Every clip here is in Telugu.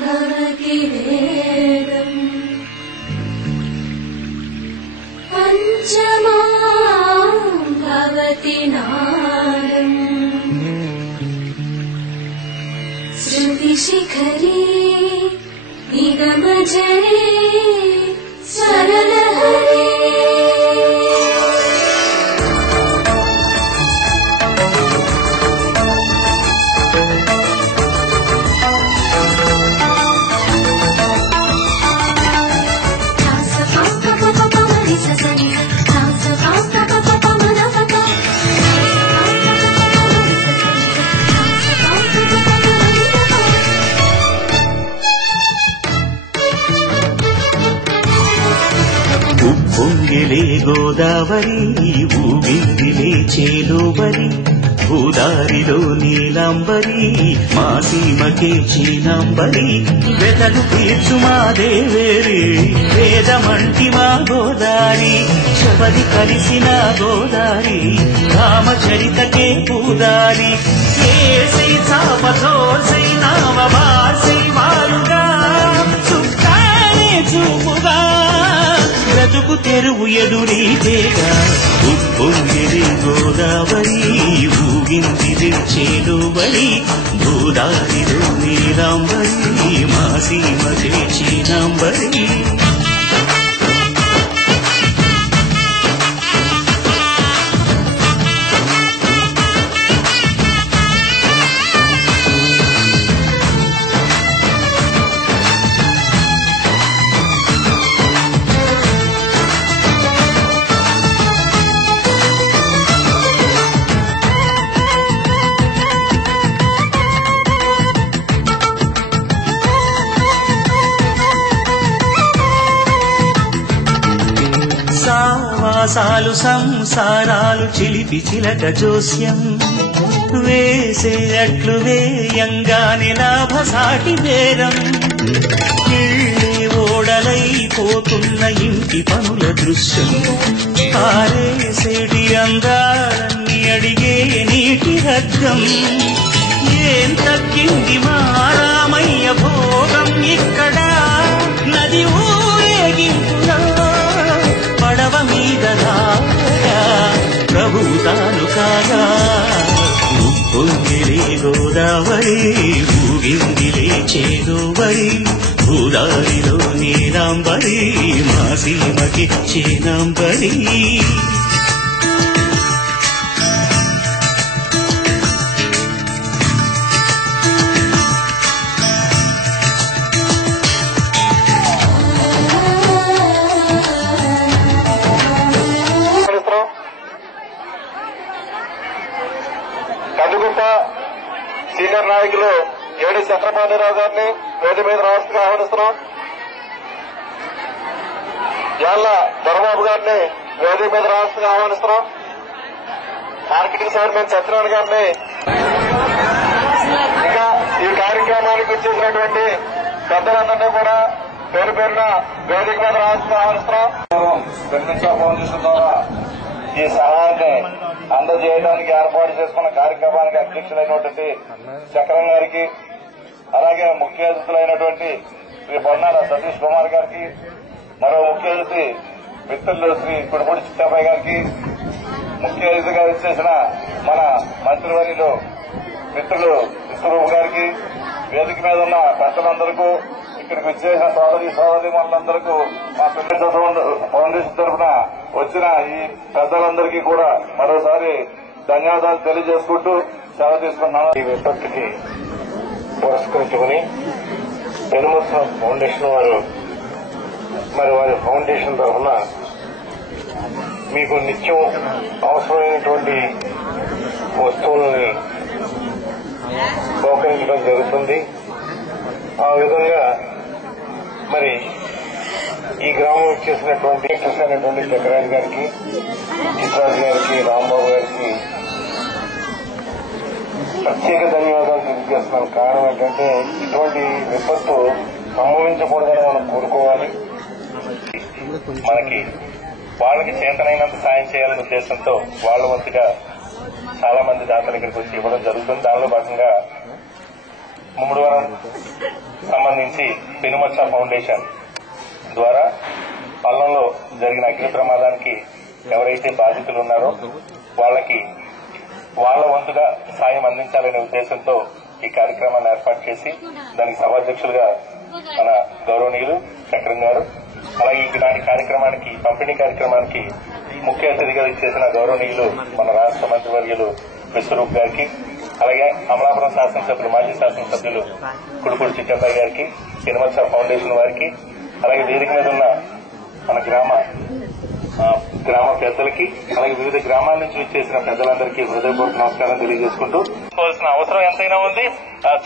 भवति वेदम् पञ्चमा भवति नादम् श्रुतिशिखरी निगमजरे सरलहरी ఉప్పొంగిలే గోదావరి ఊగిందిలే చేలోబరి భూదారిలో నీలాంబరి మా సీమకే చీనాంబరి వెదలు తీర్చు మా దేవేరి వేదమంటి మా గోదారి శబరి కలిసిన గోదారి రామచరితకే పూదారి ఏసై చాపతోసై నామవాసై వారుగా చుక్కానే చూపుగా బ్రతుకు తెరువు ఎదురీతేగా ఉప్పొంగిలే గోదావరి ఊగిందిలే చేలోబరి భూదారిలో నీలాంబరి మా సీమకే చీనాంబరి సావాసాలు సంసారాలు చిలిపి చిలక జోస్యం వేసే అట్లు వేయంగానే లాభసాటి బేరం ఇళ్ళే ఓడలైపోతున్న ఇంటి పనుల దృశ్యం పారేసేటి అందాలన్నీ అడిగే నీటి రద్దం ఏం తగ్గింది మా రామయ్య భోగం ఇక్కడ నది ఊరేగింపులో పడవ మీద ప్రభు తాను కాగా ఉప్పొంగిలే గోదావరి ఊగిందిలే చేలోబరి భూదారిలో నీలాంబరి మా సీమకి చీనాంబరి కందుగుంట సీనియర్ నాయకులు ఏడి చంద్రపాండిరావు గారిని వేది మీద రాష్ట్రంగా ఆహ్వానిస్తున్నాం. యాళ్ల దొరబాబు గారిని వేది మీద రాష్ట్రంగా ఆహ్వానిస్తున్నాం. మార్కెటింగ్ చైర్మన్ సత్యనారాయణ గారిని, ఇంకా ఈ కార్యక్రమానికి వచ్చేసినటువంటి పెద్దలందరినీ కూడా పేరు పేరున వేదిక మీద రాష్ట్రంగా ఆహ్వానిస్తున్నాం. ఫౌండేషన్ ద్వారా ఈ సహాయాన్ని అందజేయడానికి ఏర్పాటు చేసుకున్న కార్యక్రమానికి అధ్యక్షులైనటువంటి చక్రం గారికి, అలాగే ముఖ్య అతిథులైనటువంటి శ్రీ పొన్నాల సతీష్ కుమార్ గారికి, మరో ముఖ్య అతిథి మిత్రులు శ్రీ కుడిపూడి చిట్టాబాయి గారికి, ముఖ్య అతిథిగా వచ్చేసిన మన మంత్రివర్యులు మిత్రులు విశ్వరూప్ గారికి, వేదిక మీద ఉన్న పెద్దలందరికీ, ఇక్కడికి వచ్చేసిన సోదరి మనులందరికీ మా పిల్లల ఫౌండేషన్ తరఫున వచ్చిన ఈ పెద్దలందరికీ కూడా మరోసారి ధన్యవాదాలు తెలియజేసుకుంటూ సెలవు తీసుకున్నాను. ఈ విపత్తుకి పురస్కరించుకుని పెనుమత్స ఫౌండేషన్ వారు మరి వారి ఫౌండేషన్ తరఫున మీకు నిత్యం అవసరమైనటువంటి వస్తువులని బహుకరించడం జరుగుతుంది. ఆ విధంగా మరి ఈ గ్రామం చేసినటువంటి అయినటువంటి చక్రరాజు గారికి, చిత్రాజు గారికి, రాంబాబు గారికి ప్రత్యేక ధన్యవాదాలు తెలియజేస్తున్నాను. కారణం ఏంటంటే ఇటువంటి విపత్తు సంభవించకూడదని మనం కోరుకోవాలి. మనకి వాళ్ళకి చేతనైనంత సాయం చేయాలనే ఉద్దేశంతో వాళ్ళ వంతుగా చాలా మంది దాతలు ఇక్కడికి వచ్చి ఇవ్వడం జరుగుతుంది. దానిలో భాగంగా ముమ్మడివరం సంబంధించి పెనుమచ్చ ఫౌండేషన్ ద్వారా పల్లంలో జరిగిన అగ్ని ప్రమాదానికి ఎవరైతే బాధితులు ఉన్నారో వాళ్ళకి వాళ్ళ వంతుగా సాయం అందించాలనే ఉద్దేశంతో ఈ కార్యక్రమాన్ని ఏర్పాటు చేసి దానికి సభాధ్యక్షులుగా మన గౌరవనీయులు చక్రం గారు, అలాగే ఈనాటి కార్యక్రమానికి పంపిణీ కార్యక్రమానికి ముఖ్య అతిథిగా ఇచ్చేసిన గౌరవనీయులు మన రాష్ట్ర మంత్రివర్యులు విశ్వరూప్ గారికి, అలాగే అమలాపురం శాసనసభ్యులు మాజీ శాసనసభ్యులు కుడుపూడి చిట్టబ్బాయి గారికి, పెనుమచ్చ ఫౌండేషన్ వారికి, అలాగే వేదిక మీద ఉన్న మన గ్రామ పెద్దలకి, అలాగే వివిధ గ్రామాల నుంచి వచ్చేసిన పెద్దలందరికీ హృదయపూర్వక నమస్కారం తెలియజేసుకుంటూ పోవాల్సిన అవసరం ఎంతైనా ఉంది.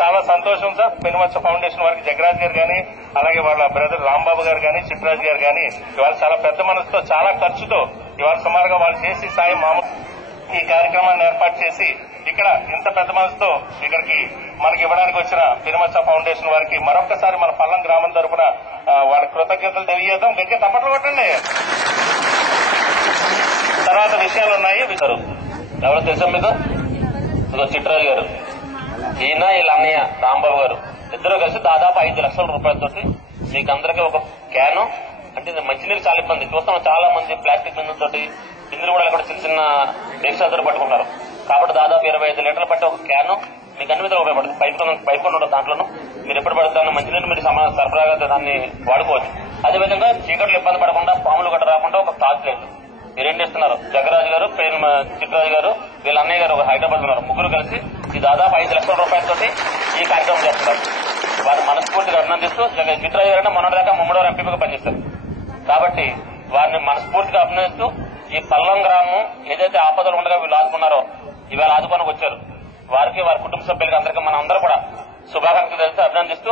చాలా సంతోషం సార్. పెనుమచ్చ ఫౌండేషన్ వారికి జగరాజ్ గారు గాని, అలాగే వాళ్ళ బ్రదర్ రాంబాబు గారు గాని, చిట్రాజ్ గారు గాని ఇవాళ చాలా పెద్ద మనసుతో చాలా ఖర్చుతో ఇవాళ సుమారుగా వాళ్ళు చేసి సాయం ఈ కార్యక్రమాన్ని ఏర్పాటు చేసి ఇక్కడ ఇంత పెద్ద మనసుతో ఇక్కడికి మనకి ఇవ్వడానికి వచ్చిన పెనుమచ్చ ఫౌండేషన్ వారికి మరొకసారి మన పల్లం గ్రామం తరఫున వాళ్ళ కృతజ్ఞతలు తెలియజేద్దాం. గట్టిగా తప్పట్లు కొట్టండి. తర్వాత విషయాలు ఉన్నాయి. ఎవరో తెలుసా మీకు? ఇదిగో చిట్రాజు గారు, ఈయన వీళ్ళ అన్నయ్య రాంబాబు గారు ఇద్దరు కలిసి దాదాపు 5 లక్షల రూపాయలతోటి మీకు అందరికీ ఒక క్యాను, అంటే మంచినీరు చాలా ఇబ్బంది చూస్తాం. చాలా మంది ప్లాస్టిక్ బిందులతోటి బిందులు కూడా కూడా చిన్న చిన్న రిక్షాతో పట్టుకుంటారు. కాబట్టి దాదాపు 25 లీటర్లు పట్టే ఒక క్యాను మీకు అన్ని విధాలు ఉపయోగపడుతుంది. పైపు ఉండదు దాంట్లోనూ. మీరు ఎప్పుడు పడుతున్న మంచినీరు మీరు సరఫరాగా దాన్ని వాడుకోవచ్చు. అదేవిధంగా చీకట్లు ఇబ్బంది పడకుండా, పాములు గట్ట రాకుండా ఒక టార్చ్ లైట్ మీరేం చేస్తున్నారు? జగరాజు గారు, చిట్రాజు గారు, వీళ్ళ అన్నయ్య గారు హైదరాబాద్ ఉన్నారు. ముగ్గురు కలిసి ఈ దాదాపు 5 లక్షల రూపాయలతో ఈ కార్యక్రమం చేస్తున్నారు. వారిని మనస్ఫూర్తిగా అభినందిస్తూ, చిట్రాజు గారు మొన్నటిదాకా ముమ్మడివారు ఎంపీగా పనిచేస్తారు. కాబట్టి వారిని మనస్ఫూర్తిగా అభినందిస్తూ ఈ పల్లం గ్రామం ఏదైతే ఆపదలు ఉండగా వీళ్ళు ఆదుకున్నారో ఇవాళ ఆదుకోనికి వచ్చారు. వారికి, వారి కుటుంబ సభ్యులకి అందరికీ మన అందరూ కూడా శుభాకాంక్షలు తెలుస్తూ అభినందిస్తూ,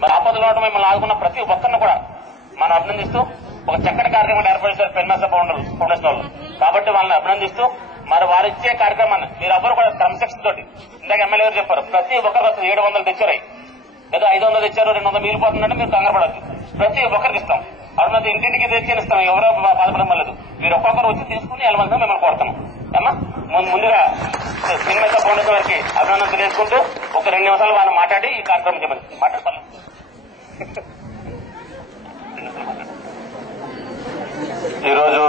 మరి ఆపదలు ఉండటం మిమ్మల్ని ఆదుకున్న ప్రతి ఒక్కరిని కూడా మనం అభినందిస్తూ ఒక చక్కటి కార్యక్రమం ఏర్పాటు చేశారు పెనుమచ్చ ఫౌండేషన్ వాళ్ళు. కాబట్టి వాళ్ళని అభినందిస్తూ మరి వారిచ్చే కార్యక్రమాన్ని మీరు ఎవరు కూడా క్రమశిక్షణ తోటి, ఇందాక ఎమ్మెల్యే గారు చెప్పారు, ప్రతి ఒక్కరికి 700 తెచ్చారు, లేదా 500 తెచ్చారు, 200 మిగిలిపోతుందంటే మీరు కంగారు పడద్దు. ప్రతి ఒక్కరికి ఇస్తాం. అరుణాథ్ ఇంటింటికి తెచ్చి ఇస్తాం. ఎవరో బాధపడడం లేదు. మీరు ఒక్కొక్కరు వచ్చి తీసుకుని వెళ్ళవలసిన మిమ్మల్ని కోరుతాం. అమ్మా ముందుగా పెనుమచ్చ ఫౌండేషన్ వారికి అభినందన తెలియజేసుకుంటూ ఒక 2 నిమిషాలు వాళ్ళు మాట్లాడి ఈ కార్యక్రమం చెప్పండి. మాట్లాడతాను. ఈరోజు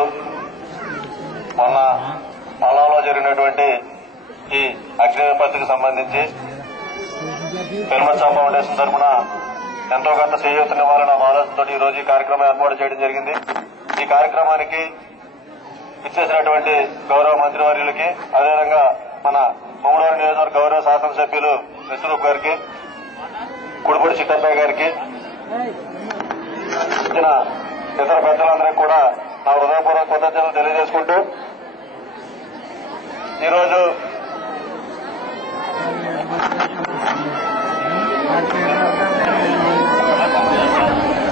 మొన్న పల్లంలో జరిగినటువంటి ఈ అగ్ని విపత్తుకు సంబంధించి పెనుమచ్చ ఫౌండేషన్ తరఫున ఎంతో కొంత చేయూతనివ్వాలన్న ఆలోచనతో ఈ రోజు ఈ కార్యక్రమం ఏర్పాటు చేయడం జరిగింది. ఈ కార్యక్రమానికి ఇచ్చేసినటువంటి గౌరవ మంత్రివర్యులకి, అదేవిధంగా మన ముమ్మడివరం నియోజకవర్గ గౌరవ శాసనసభ్యులు విశ్వరూప్ గారికి, కుడుపూడి చిట్టబ్బాయి గారికి, ఇతర పెద్దలందరికీ కూడా నా హృదయపూర్వక కృతజ్ఞతలు తెలియజేసుకుంటూ ఈరోజు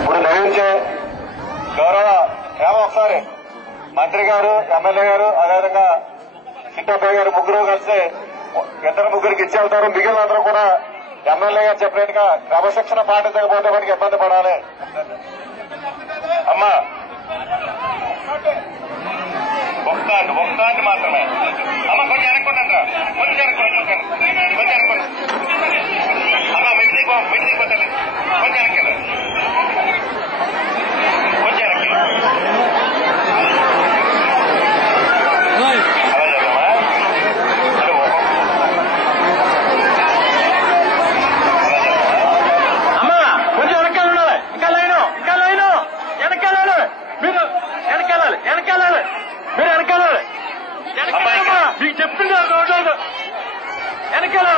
ఇప్పుడు నవ్వించే గౌరవ ఒకసారి మంత్రి గారు, ఎమ్మెల్యే గారు, అదేవిధంగా చిట్టబ్బాయి గారు ముగ్గురు కలిసి ముగ్గురికి ఇచ్చి వెళ్తారు. మిగిలిన అందరూ కూడా ఎమ్మెల్యే గారు చెప్పినట్టుగా క్రమశిక్షణ పాటించకపోతే మనకి ఇబ్బంది పడాలి. అమ్మా ఒకసారి మాత్రమే అమ్మ కొంచెం అనుకుంటారా, కొంచెం అనుకోండి. అమ్మ మిడికి పోతాను, కొంచెం వెనక్కి, కొంచెం వెనక్కి. అలా చదవమ్మా. అమ్మా కొంచెం వెనకాల ఉండాలి. ఇంకా లైను వెనకాల మీరు వెనకాలి మీరు వెనకాలి. మీకు చెప్తున్నారు వెనకాల